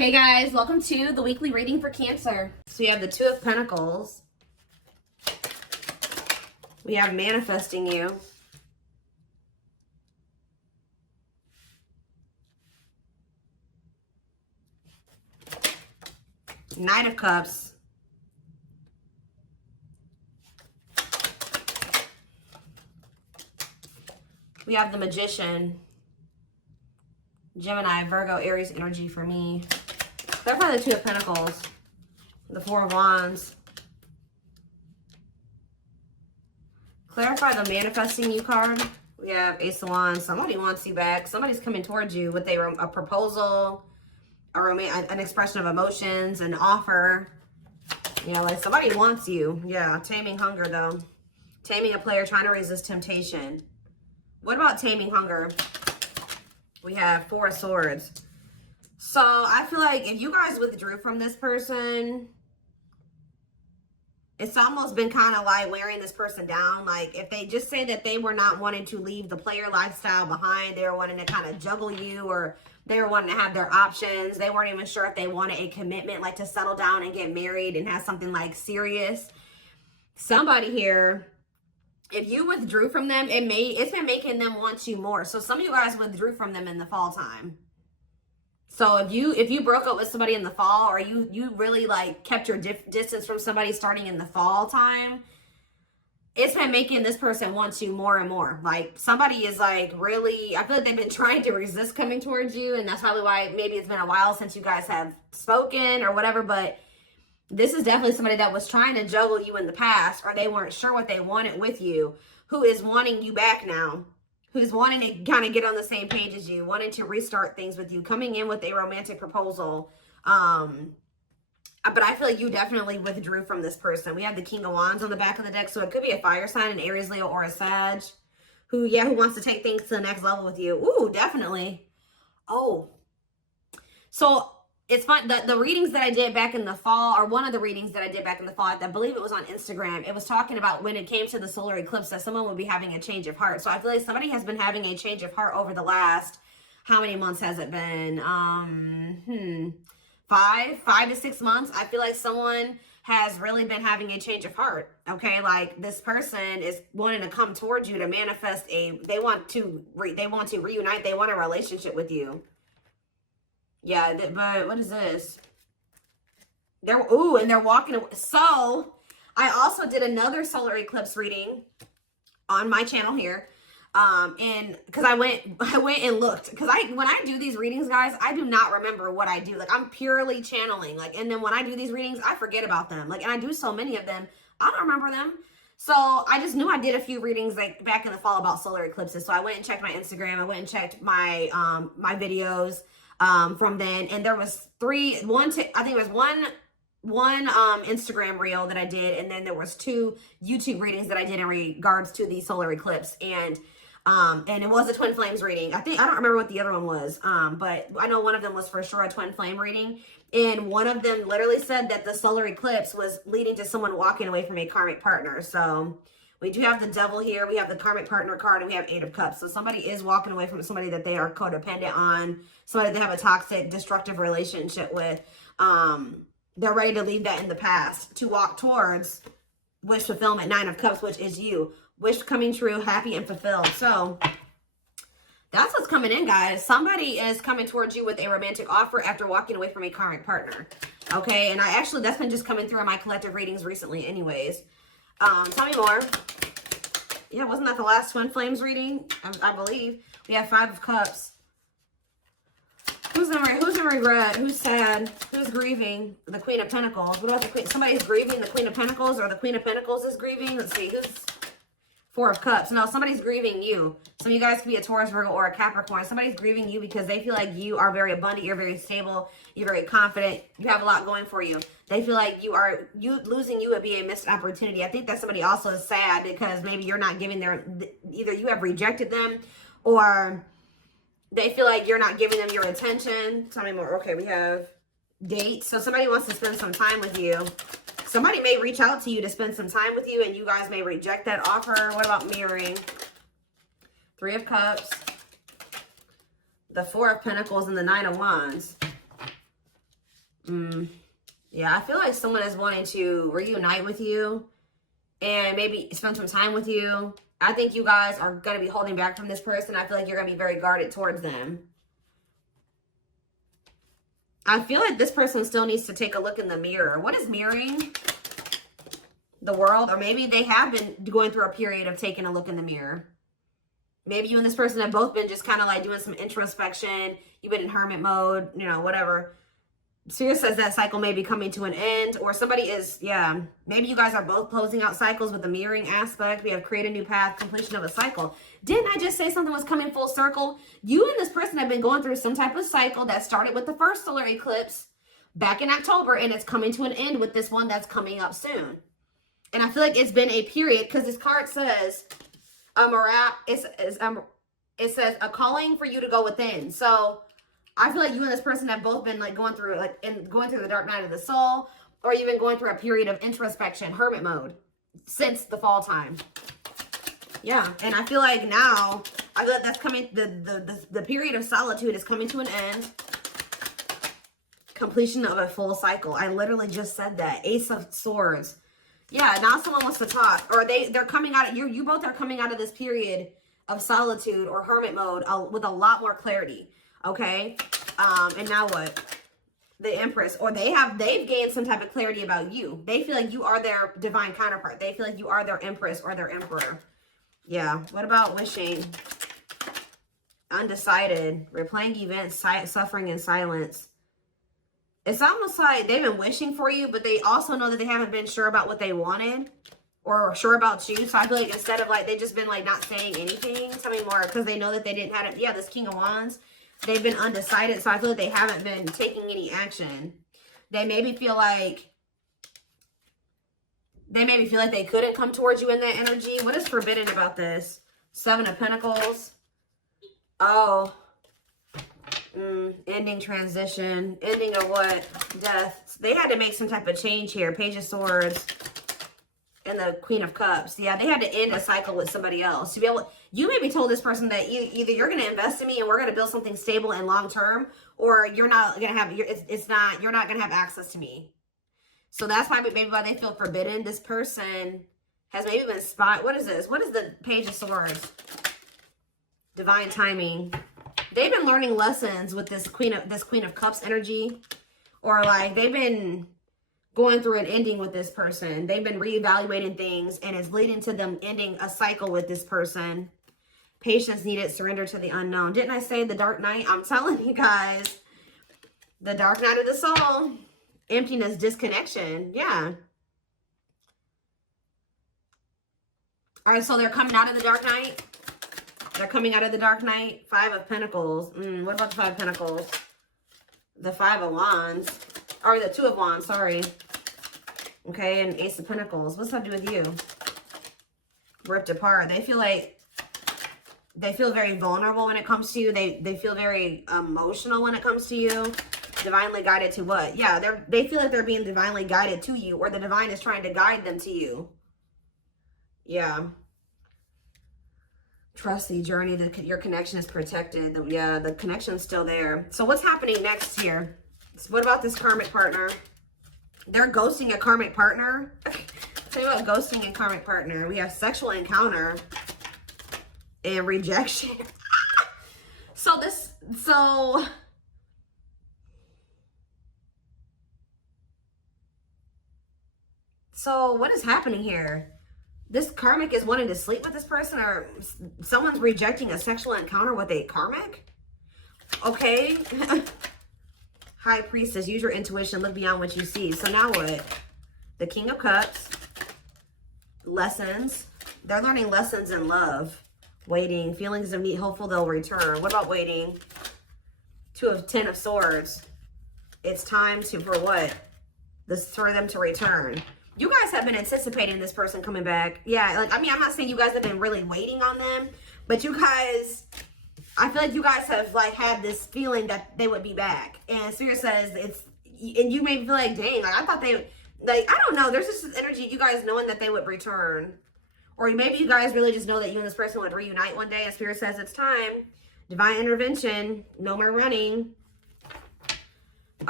Hey guys, welcome to the weekly reading for Cancer. So we have the Two of Pentacles. We have manifesting you. Knight of Cups. We have the Magician. Gemini, Virgo, Aries energy for me. Clarify the Two of Pentacles. The Four of Wands. Clarify the manifesting you card. We have Ace of Wands. Somebody wants you back. Somebody's coming towards you with a proposal, an expression of emotions, an offer. You know, like somebody wants you. Yeah, taming hunger though. Taming a player trying to resist temptation. What about taming hunger? We have Four of Swords. So I feel like if you guys withdrew from this person, it's almost been kind of like wearing this person down. Like if they just say that they were not wanting to leave the player lifestyle behind, they were wanting to kind of juggle you, or they were wanting to have their options. They weren't even sure if they wanted a commitment, like to settle down and get married and have something like serious. Somebody here, if you withdrew from them, it's been making them want you more. So some of you guys withdrew from them in the fall time. So if you broke up with somebody in the fall, or you really like kept your distance from somebody starting in the fall time, it's been making this person want you more and more. Like somebody is like really, I feel like they've been trying to resist coming towards you, and that's probably why maybe it's been a while since you guys have spoken or whatever, but this is definitely somebody that was trying to juggle you in the past, or they weren't sure what they wanted with you, who is wanting you back now, who's wanting to kind of get on the same page as you, wanting to restart things with you, coming in with a romantic proposal. But I feel like you definitely withdrew from this person. We have the King of Wands on the back of the deck, so it could be a fire sign, an Aries, Leo, or a Sag, who wants to take things to the next level with you. Ooh, definitely. Oh, so it's fun. The readings that I did back in the fall, or one of the readings that I did back in the fall, I believe it was on Instagram, it was talking about when it came to the solar eclipse that someone would be having a change of heart. So I feel like somebody has been having a change of heart over the last, how many months has it been? 5 to 6 months. I feel like someone has really been having a change of heart. Okay, like this person is wanting to come towards you to manifest they want to reunite. They want a relationship with you. Yeah, but what is this? And they're walking away. So I also did another solar eclipse reading on my channel here. And because I went and looked, because when I do these readings, guys, I do not remember what I do. Like I'm purely channeling. Like, and then when I do these readings, I forget about them. Like, and I do so many of them, I don't remember them. So I just knew I did a few readings like back in the fall about solar eclipses. So I went and checked my Instagram. I went and checked my my videos from then, and there was I think it was one Instagram reel that I did, and then there was 2 YouTube readings that I did in regards to the solar eclipse, and it was a twin flames reading. I don't remember what the other one was, but I know one of them was for sure a twin flame reading, and one of them literally said that the solar eclipse was leading to someone walking away from a karmic partner. So we do have the Devil here, we have the karmic partner card, and we have 8 of Cups. So somebody is walking away from somebody that they are codependent on, somebody they have a toxic, destructive relationship with. They're ready to leave that in the past to walk towards wish fulfillment, 9 of Cups, which is you. Wish coming true, happy and fulfilled. So that's what's coming in, guys. Somebody is coming towards you with a romantic offer after walking away from a karmic partner. Okay, and that's been just coming through in my collective readings recently anyways. Tell me more. Yeah, wasn't that the last twin flames reading? I believe. We have 5 of Cups. Who's in regret? Who's sad? Who's grieving? The Queen of Pentacles. What about the Queen? Somebody's grieving the Queen of Pentacles, or the Queen of Pentacles is grieving. Let's see. Who's 4 of Cups? No, somebody's grieving you. Some of you guys could be a Taurus, Virgo, or a Capricorn. Somebody's grieving you because they feel like you are very abundant. You're very stable. You're very confident. You have a lot going for you. They feel like losing you would be a missed opportunity. I think that somebody also is sad because maybe you're not giving either you have rejected them, or they feel like you're not giving them your attention. Tell me more. Okay, we have dates. So somebody wants to spend some time with you. Somebody may reach out to you to spend some time with you, and you guys may reject that offer. What about mirroring? 3 of Cups, the 4 of Pentacles, and the 9 of Wands. Yeah, I feel like someone is wanting to reunite with you and maybe spend some time with you. I think you guys are going to be holding back from this person. I feel like you're going to be very guarded towards them. I feel like this person still needs to take a look in the mirror. What is mirroring? The world? Or maybe they have been going through a period of taking a look in the mirror. Maybe you and this person have both been just kind of like doing some introspection. You've been in hermit mode, you know, whatever. Spirit says that cycle may be coming to an end, or somebody is, yeah, maybe you guys are both closing out cycles with the mirroring aspect. We have create a new path, completion of a cycle. Didn't I just say something was coming full circle? You and this person have been going through some type of cycle that started with the first solar eclipse back in October, and it's coming to an end with this one that's coming up soon. And I feel like it's been a period, because this card says, it says a calling for you to go within. So I feel like you and this person have both been like going through the dark night of the soul, or you've been going through a period of introspection, hermit mode, since the fall time. Yeah, and I feel like now, I feel like that's coming, the period of solitude is coming to an end. Completion of a full cycle. I literally just said that. Ace of Swords. Yeah, now someone wants to talk, or they're coming out of, you both are coming out of this period of solitude or hermit mode with a lot more clarity. Okay, and now what? The Empress, or they've gained some type of clarity about you. They feel like you are their divine counterpart. They feel like you are their Empress or their Emperor. Yeah. What about wishing? Undecided. Replaying events, suffering in silence. It's almost like they've been wishing for you, but they also know that they haven't been sure about what they wanted or sure about you. So I feel like instead of like, they've just been like not saying anything. Tell me more, because they know that they didn't have it. Yeah, this King of Wands. They've been undecided, so I feel like they haven't been taking any action. They maybe feel like they couldn't come towards you in that energy. What is forbidden about this? Seven of Pentacles. Oh. Ending, transition. Ending of what? Death. They had to make some type of change here. Page of Swords. And the Queen of Cups. Yeah, they had to end a cycle with somebody else. To be able, you maybe told this person that either you're going to invest in me and we're going to build something stable and long term, or you're not going to have, you're not going to have access to me. So that's why maybe why they feel forbidden. This person has maybe been what is this? What is the Page of Swords? Divine timing. They've been learning lessons with this Queen of Cups energy, or like they've been going through an ending with this person. They've been reevaluating things, and it's leading to them ending a cycle with this person. Patience needed, surrender to the unknown. Didn't I say the dark night? I'm telling you guys. The dark night of the soul. Emptiness, disconnection. Yeah. All right, so they're coming out of the dark night. They're coming out of the dark night. Five of Pentacles. What about the Five of Pentacles? The Five of Wands. Or the Two of Wands, sorry. Okay, and Ace of Pentacles. What's that do with you? Ripped apart. They feel very vulnerable when it comes to you. They feel very emotional when it comes to you. Divinely guided to what? Yeah, they feel like they're being divinely guided to you, or the divine is trying to guide them to you. Yeah. Trust the journey. Your connection is protected. Yeah, the connection's still there. So what's happening next here? What about this karmic partner? They're ghosting a karmic partner. Tell you about ghosting and karmic partner. We have sexual encounter and rejection. So what is happening here? This karmic is wanting to sleep with this person, or someone's rejecting a sexual encounter with a karmic? Okay. High Priestess, use your intuition, look beyond what you see. So now what? The King of Cups. Lessons. They're learning lessons in love. Waiting. Feelings of need, hopeful they'll return. What about waiting? Ten of Swords. It's time for what? For them to return. You guys have been anticipating this person coming back. Yeah, like, I mean, I'm not saying you guys have been really waiting on them, but you guys, I feel like you guys have like had this feeling that they would be back. And Spirit says and you may feel like, dang, like I thought they, like, I don't know. There's just this energy, you guys knowing that they would return. Or maybe you guys really just know that you and this person would reunite one day, and Spirit says it's time. Divine intervention, no more running.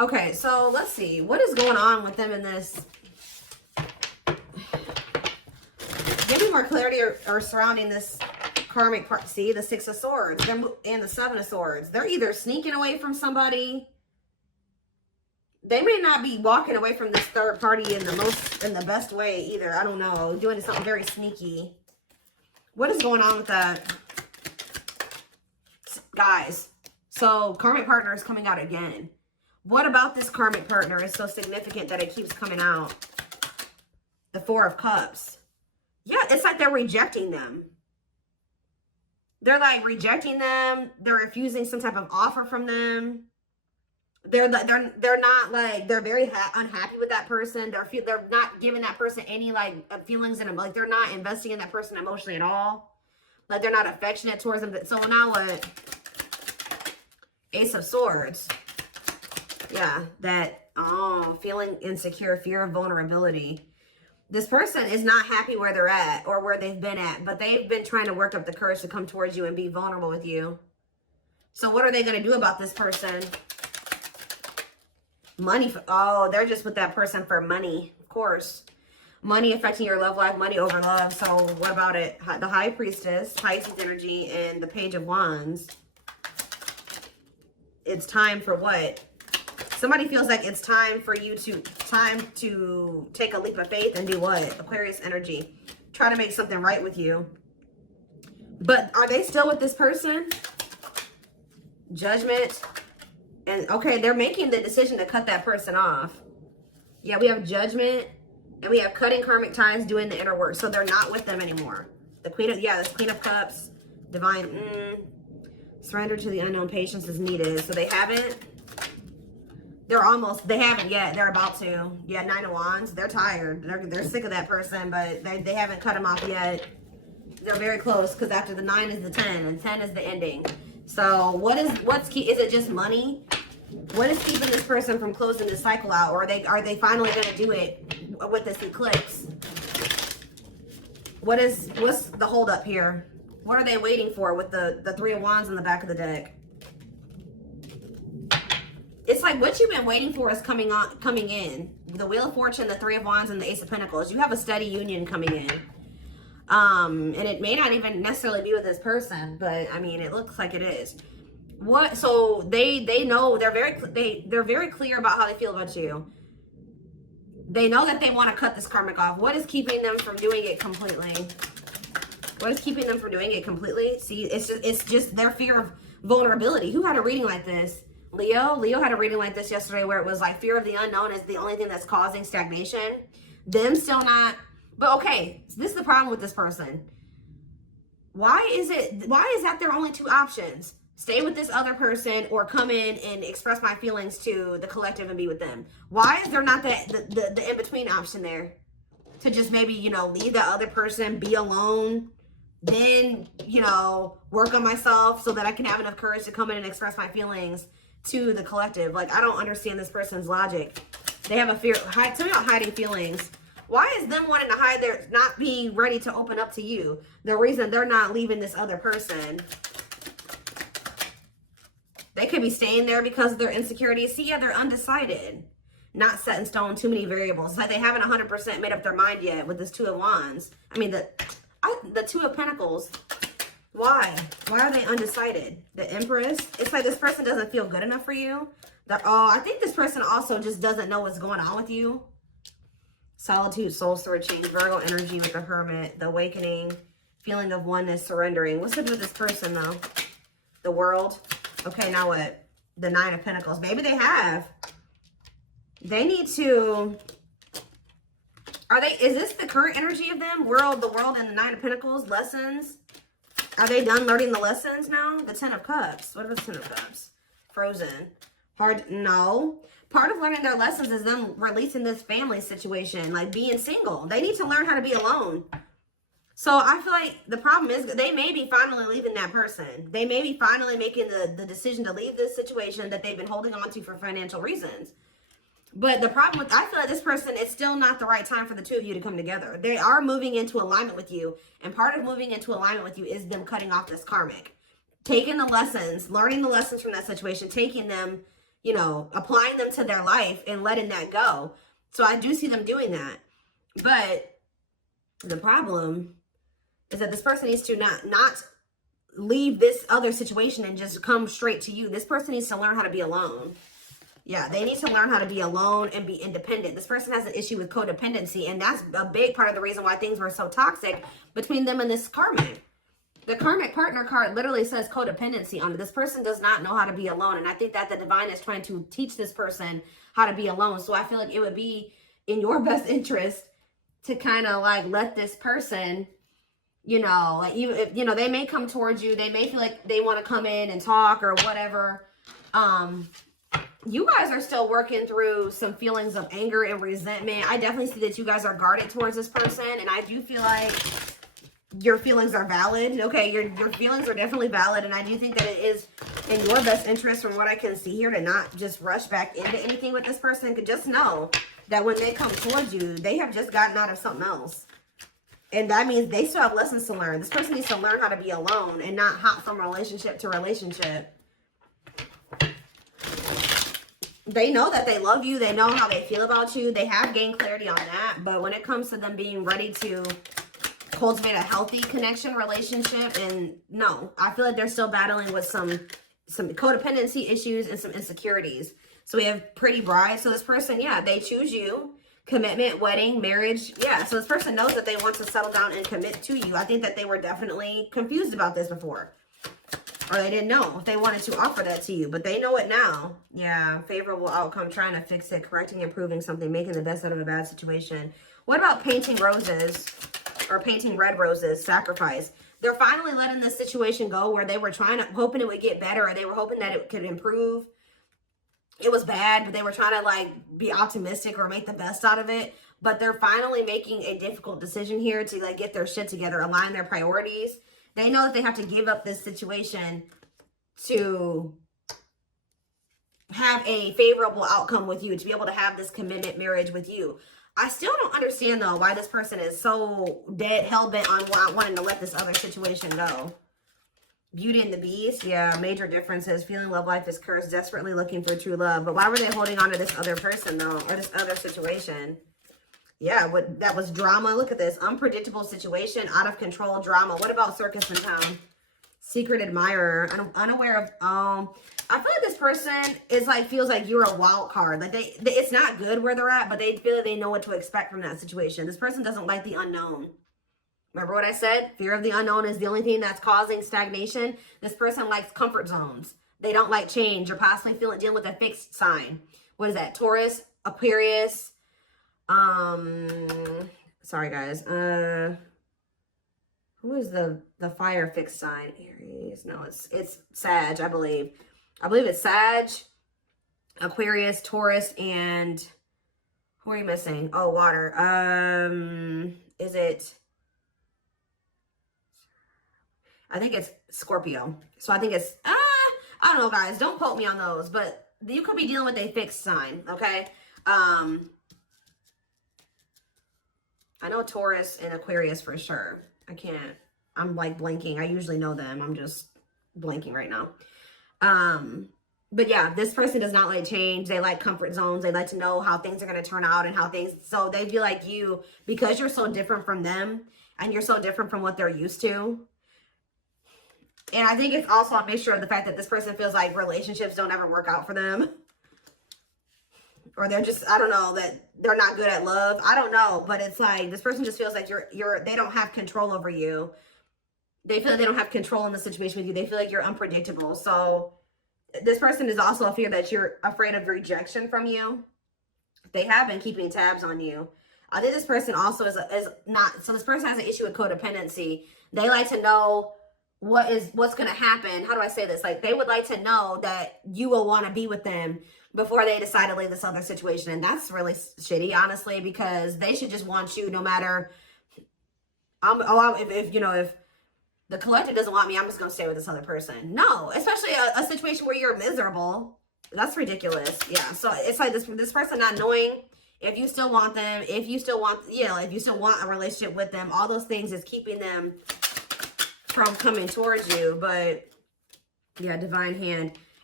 Okay, so let's see. What is going on with them in this? Give me more clarity or surrounding this karmic part. See, the Six of Swords and the Seven of Swords. They're either sneaking away from somebody. They may not be walking away from this third party in the best way either. I don't know. Doing something very sneaky. What is going on with that? Guys, so karmic partner is coming out again. What about this karmic partner is so significant that it keeps coming out? The Four of Cups. Yeah, it's like they're rejecting them. They're like rejecting them. They're refusing some type of offer from them. They're not like, they're very unhappy with that person. They're not giving that person any like feelings in them. Like they're not investing in that person emotionally at all. Like they're not affectionate towards them. So now what? Ace of Swords. Yeah, that, oh, feeling insecure, fear of vulnerability. This person is not happy where they're at or where they've been at, but they've been trying to work up the courage to come towards you and be vulnerable with you. So what are they going to do about this person? Money. Oh, they're just with that person for money, of course. Money affecting your love life, money over love. So what about it? The High Priestess, Pisces energy, and the Page of Wands. It's time for what? Somebody feels like it's time for you to take a leap of faith and do what? Aquarius energy. Try to make something right with you. But are they still with this person? Judgment. And okay, they're making the decision to cut that person off. Yeah, we have Judgment. And we have cutting karmic ties, doing the inner work. So they're not with them anymore. The Queen of, yeah, this Queen of Cups. Divine, surrender to the unknown, patience is needed. So they haven't. They haven't yet. They're about to. Yeah, Nine of Wands. They're tired. They're sick of that person, but they haven't cut them off yet. They're very close because after the 9 is the 10, and 10 is the ending. So what's key? Is it just money? What is keeping this person from closing this cycle out? Or are they finally going to do it with this eclipse? What's the holdup here? What are they waiting for with the Three of Wands on the back of the deck? It's like what you've been waiting for is coming in. The Wheel of Fortune, the Three of Wands, and the Ace of Pentacles. You have a steady union coming in. And it may not even necessarily be with this person, but I mean, it looks like it is. What? So they know, they're very clear about how they feel about you. They know that they want to cut this karmic off. What is keeping them from doing it completely? What is keeping them from doing it completely? See, it's just their fear of vulnerability. Who had a reading like this? Leo had a reading like this yesterday where it was like fear of the unknown is the only thing that's causing stagnation. Them still not. But okay, so this is the problem with this person. Why is that their only two options? Stay with this other person or come in and express my feelings to the collective and be with them. Why is there not the in-between option there? To just maybe, leave the other person, be alone, then, work on myself so that I can have enough courage to come in and express my feelings to the collective. Like, I don't understand this person's logic. They have a fear. Tell me about hiding feelings. Why is them wanting to hide their, not being ready to open up to you? The reason they're not leaving this other person. They could be staying there because of their insecurities. See, yeah, they're undecided. Not set in stone, too many variables. It's like they haven't 100% made up their mind yet with this Two of Wands. I mean, the Two of Pentacles. Why? Why are they undecided? The Empress. It's like this person doesn't feel good enough for you. I think this person also just doesn't know what's going on with you. Solitude, soul searching, Virgo energy with the Hermit, the Awakening, feeling of oneness, surrendering. What's up with this person though? The World. Okay, now what? The Nine of Pentacles. Maybe they have. They need to. Is this the current energy of them? The World, and the Nine of Pentacles. Lessons. Are they done learning the lessons now? The Ten of Cups. What about the Ten of Cups? Frozen. No. Part of learning their lessons is them releasing this family situation, like being single. They need to learn how to be alone. So I feel like the problem is they may be finally leaving that person. They may be finally making the decision to leave this situation that they've been holding on to for financial reasons. But the problem with, I feel like this person, it's still not the right time for the two of you to come together. They are moving into alignment with you. And part of moving into alignment with you is them cutting off this karmic. Taking the lessons, learning the lessons from that situation, taking them, you know, applying them to their life and letting that go. So I do see them doing that. But the problem is that this person needs to not leave this other situation and just come straight to you. This person needs to learn how to be alone. Yeah, they need to learn how to be alone and be independent. This person has an issue with codependency, and that's a big part of the reason why things were so toxic between them and this karmic. The karmic partner card literally says codependency on it. This person does not know how to be alone, and I think that the divine is trying to teach this person how to be alone. So I feel like it would be in your best interest to kind of like let this person, you know, like you know, they may come towards you. They may feel like they want to come in and talk or whatever. You guys are still working through some feelings of anger and resentment. I definitely see that you guys are guarded towards this person, and I do feel like your feelings are valid. Okay, your feelings are definitely valid, and I do think that it is in your best interest, from what I can see here, to not just rush back into anything with this person. Could just know that when they come towards you, they have just gotten out of something else, and that means they still have lessons to learn. This person needs to learn how to be alone and not hop from relationship to relationship. They know that they love you. They know how they feel about you. They have gained clarity on that. But when it comes to them being ready to cultivate a healthy connection, relationship, and no, I feel like they're still battling with some codependency issues and some insecurities. So we have pretty bride. So this person, yeah, they choose you. Commitment, wedding, marriage. Yeah, so this person knows that they want to settle down and commit to you. I think that they were definitely confused about this before. Or they didn't know if they wanted to offer that to you, but they know it now. Yeah, favorable outcome, trying to fix it, correcting, improving something, making the best out of a bad situation. What about painting roses or painting red roses, sacrifice? They're finally letting this situation go where they were hoping it would get better, or they were hoping that it could improve. It was bad, but they were trying to like be optimistic or make the best out of it. But they're finally making a difficult decision here to like get their shit together, align their priorities. They know that they have to give up this situation to have a favorable outcome with you, to be able to have this commitment marriage with you. I still don't understand, though, why this person is so dead, hell-bent on wanting to let this other situation go. Beauty and the Beast. Yeah, major differences. Feeling love life is cursed. Desperately looking for true love. But why were they holding on to this other person, though, or this other situation? Yeah, that was drama. Look at this. Unpredictable situation, out of control drama. What about circus in town? Secret admirer, unaware of, I feel like this person is like, feels like you're a wild card. Like it's not good where they're at, but they feel like they know what to expect from that situation. This person doesn't like the unknown. Remember what I said? Fear of the unknown is the only thing that's causing stagnation. This person likes comfort zones. They don't like change, or possibly dealing with a fixed sign. What is that? Taurus, Aquarius, sorry guys, who is the fire fixed sign? Aries. No, it's Sag, I believe it's Sag, Aquarius, Taurus, and who are you missing? Oh, water. Is it, I think it's Scorpio. So I think it's I don't know, guys, don't quote me on those, but you could be dealing with a fixed sign. Okay. I know Taurus and Aquarius for sure. I'm like blanking. I usually know them. I'm just blanking right now. But yeah, this person does not like change. They like comfort zones. They like to know how things are going to turn out and so they feel like you, because you're so different from them and you're so different from what they're used to. And I think it's also a mixture of the fact that this person feels like relationships don't ever work out for them. Or they're just, I don't know, that they're not good at love. I don't know, but it's like this person just feels like they don't have control over you. They feel like they don't have control in the situation with you. They feel like you're unpredictable. So this person is also a fear that you're afraid of rejection from you. They have been keeping tabs on you. I think this person also is not, so this person has an issue with codependency. They like to know what's going to happen. How do I say this? Like they would like to know that you will want to be with them before they decide to leave this other situation. And that's really shitty, honestly, because they should just want you no matter, if the collective doesn't want me, I'm just going to stay with this other person. No, especially a situation where you're miserable. That's ridiculous. Yeah. So it's like this person not knowing if you still want them, if you still want a relationship with them, all those things is keeping them from coming towards you. But yeah, divine hand.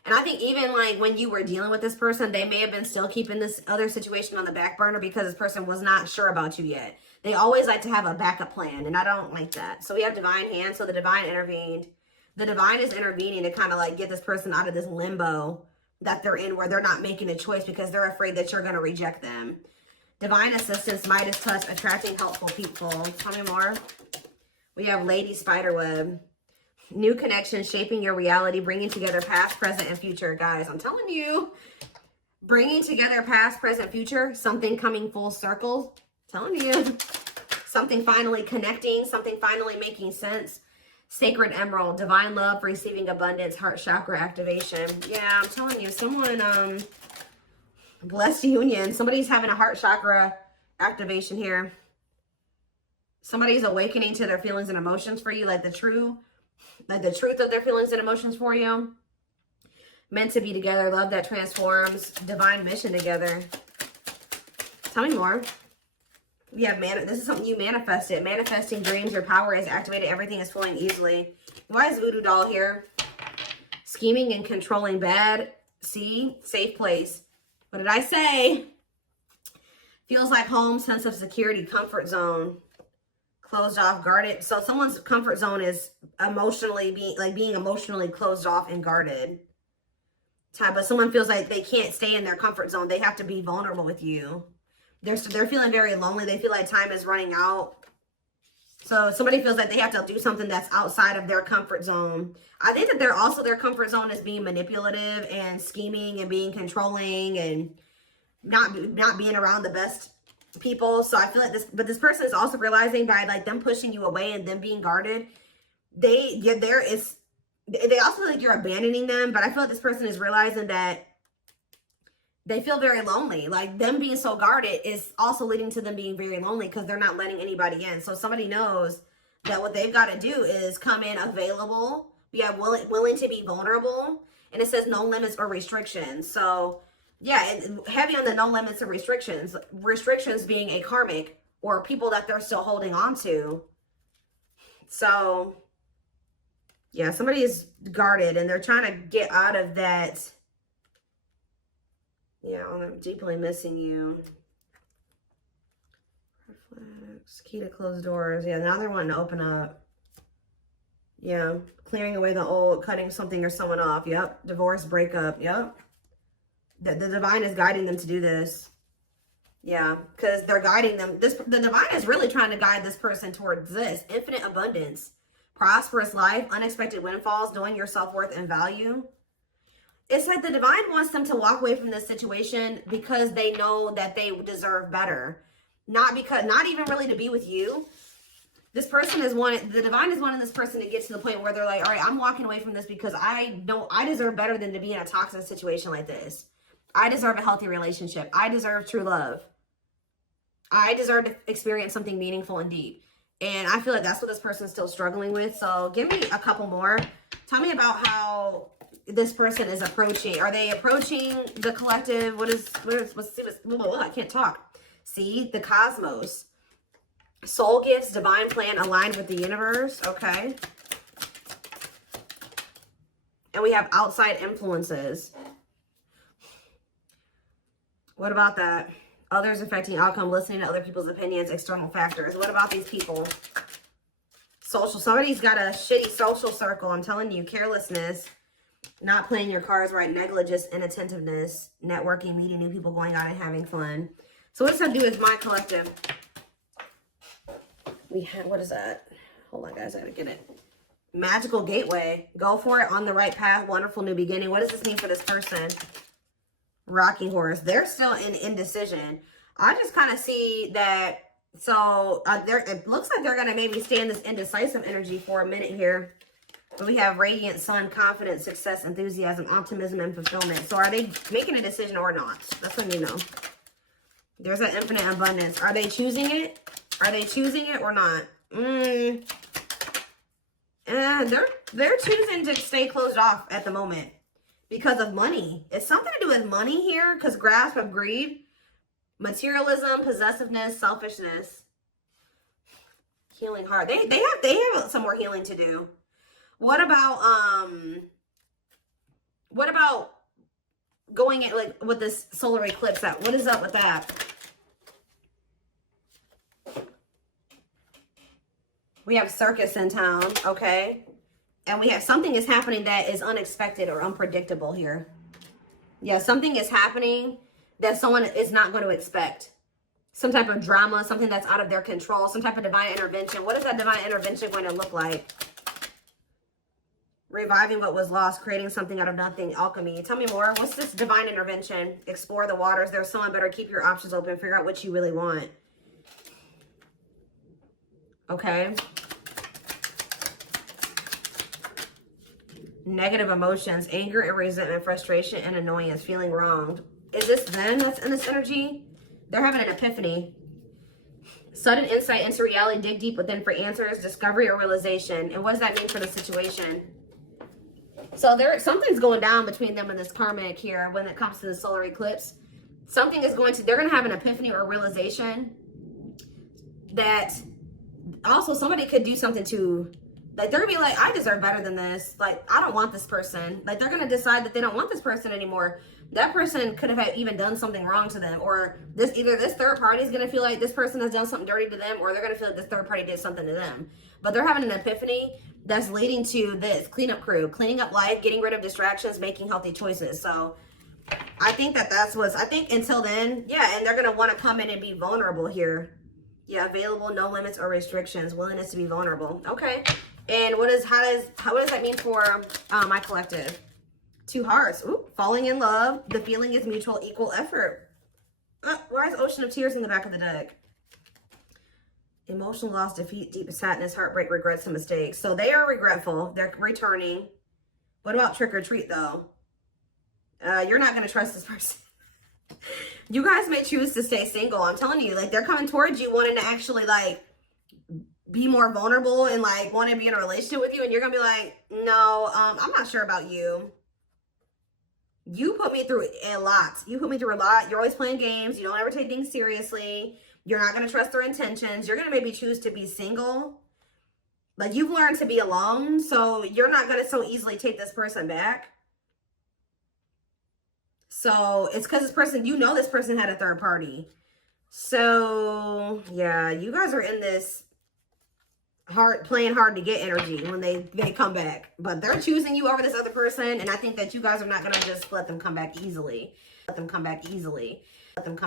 And I think even like when you were dealing with this person, they may have been still keeping this other situation on the back burner because this person was not sure about you yet. They always like to have a backup plan, and I don't like that. So we have divine hand. So the divine intervened. The divine is intervening to kind of like get this person out of this limbo that they're in, where they're not making a choice because they're afraid that you're going to reject them. Divine assistance, Midas touch, attracting helpful people. Tell me more. We have Lady Spiderweb. New connections, shaping your reality, bringing together past, present, and future. Guys, I'm telling you, bringing together past, present, future, something coming full circle. Telling you, something finally connecting, something finally making sense. Sacred Emerald, divine love, receiving abundance, heart chakra activation. Yeah, I'm telling you, someone, blessed union. Somebody's having a heart chakra activation here. Somebody's awakening to their feelings and emotions for you, like the truth of their feelings and emotions for you. Meant to be together, love that transforms, divine mission together. Tell me more. We have this is something you manifested. Manifesting dreams, your power is activated, everything is flowing easily. Why is Voodoo Doll here? Scheming and controlling bad. See, safe place. What did I say? Feels like home, sense of security, comfort zone. Closed off, guarded. So someone's comfort zone is emotionally being emotionally closed off and guarded. But someone feels like they can't stay in their comfort zone. They have to be vulnerable with you. They're feeling very lonely. They feel like time is running out. So somebody feels like they have to do something that's outside of their comfort zone. I think that their comfort zone is being manipulative and scheming and being controlling and not being around the best people. So I feel like this person is also realizing by like them pushing you away and them being guarded, they also feel like you're abandoning them. But I feel like this person is realizing that they feel very lonely. Like them being so guarded is also leading to them being very lonely because they're not letting anybody in. So somebody knows that what they've got to do is come in available. We have willing to be vulnerable, and it says no limits or restrictions. So yeah, heavy on the no limits and restrictions. Restrictions being a karmic or people that they're still holding on to. So yeah, somebody is guarded and they're trying to get out of that. Yeah, I'm deeply missing you. Reflex, key to close doors. Yeah, now they're wanting to open up. Yeah, clearing away the old, cutting something or someone off. Yep, divorce, breakup. Yep. The divine is guiding them to do this. Yeah, because they're guiding them. The divine is really trying to guide this person towards this. Infinite abundance, prosperous life, unexpected windfalls, knowing your self-worth and value. It's like the divine wants them to walk away from this situation because they know that they deserve better. Not even really to be with you. The divine is wanting this person to get to the point where they're like, all right, I'm walking away from this because I know I deserve better than to be in a toxic situation like this. I deserve a healthy relationship. I deserve true love. I deserve to experience something meaningful and deep. And I feel like that's what this person is still struggling with. So give me a couple more. Tell me about how this person is approaching. Are they approaching the collective? I can't talk. See, the cosmos. Soul gifts, divine plan aligned with the universe. Okay. And we have outside influences. What about that? Others affecting outcome, listening to other people's opinions, external factors. What about these people? Social. Somebody's got a shitty social circle. I'm telling you, carelessness, not playing your cards right, negligence, inattentiveness, networking, meeting new people, going out and having fun. So what does that do with my collective? What is that? Hold on, guys. I gotta get it. Magical gateway. Go for it. On the right path. Wonderful new beginning. What does this mean for this person? Rocking horse. They're still in indecision. I just kind of see that. So it looks like they're going to maybe stay in this indecisive energy for a minute here. But we have radiant sun, confidence, success, enthusiasm, optimism, and fulfillment. So are they making a decision or not? That's when you know. There's an infinite abundance. Are they choosing it? Are they choosing it or not? They're choosing to stay closed off at the moment. Because of money. It's something to do with money here. Because grasp of greed. Materialism, possessiveness, selfishness. Healing heart. They have some more healing to do. What about What about going at like with this solar eclipse out? What is up with that? We have circus in town, okay? And we have something is happening that is unexpected or unpredictable here. Yeah, something is happening that someone is not going to expect. Some type of drama, something that's out of their control, some type of divine intervention. What is that divine intervention going to look like? Reviving what was lost, creating something out of nothing, alchemy. Tell me more. What's this divine intervention? Explore the waters. There's someone better. Keep your options open. Figure out what you really want. Okay. Negative emotions, anger and resentment, frustration and annoyance, feeling wronged. Is this them that's in this energy? They're having an epiphany. Sudden insight into reality, dig deep within for answers, discovery or realization. And what does that mean for the situation? So something's going down between them and this karmic here when it comes to the solar eclipse. Something is they're going to have an epiphany or realization that also somebody could do something to, like, they're gonna be like, I deserve better than this. Like, I don't want this person. Like, they're gonna decide that they don't want this person anymore. That person could have even done something wrong to them, or either this third party is gonna feel like this person has done something dirty to them, or they're gonna feel like this third party did something to them. But they're having an epiphany that's leading to this cleanup crew, cleaning up life, getting rid of distractions, making healthy choices. So I think I think until then, yeah, and they're gonna want to come in and be vulnerable here. Yeah, available, no limits or restrictions, willingness to be vulnerable. Okay. And what does that mean for my collective? 2 hearts. Ooh, falling in love. The feeling is mutual, equal effort. Why is Ocean of Tears in the back of the deck? Emotional loss, defeat, deep sadness, heartbreak, regrets, and mistakes. So they are regretful. They're returning. What about trick or treat, though? You're not going to trust this person. You guys may choose to stay single. I'm telling you, like, they're coming towards you wanting to actually, like, be more vulnerable and, like, want to be in a relationship with you. And you're going to be like, no, I'm not sure about you. You put me through a lot. You put me through a lot. You're always playing games. You don't ever take things seriously. You're not going to trust their intentions. You're going to maybe choose to be single. Like, you've learned to be alone. So you're not going to so easily take this person back. So it's because this person, this person had a third party. So yeah, you guys are in this playing hard to get energy when they come back. But they're choosing you over this other person. And I think that you guys are not going to just let them come back easily. Let them come back easily. Let them come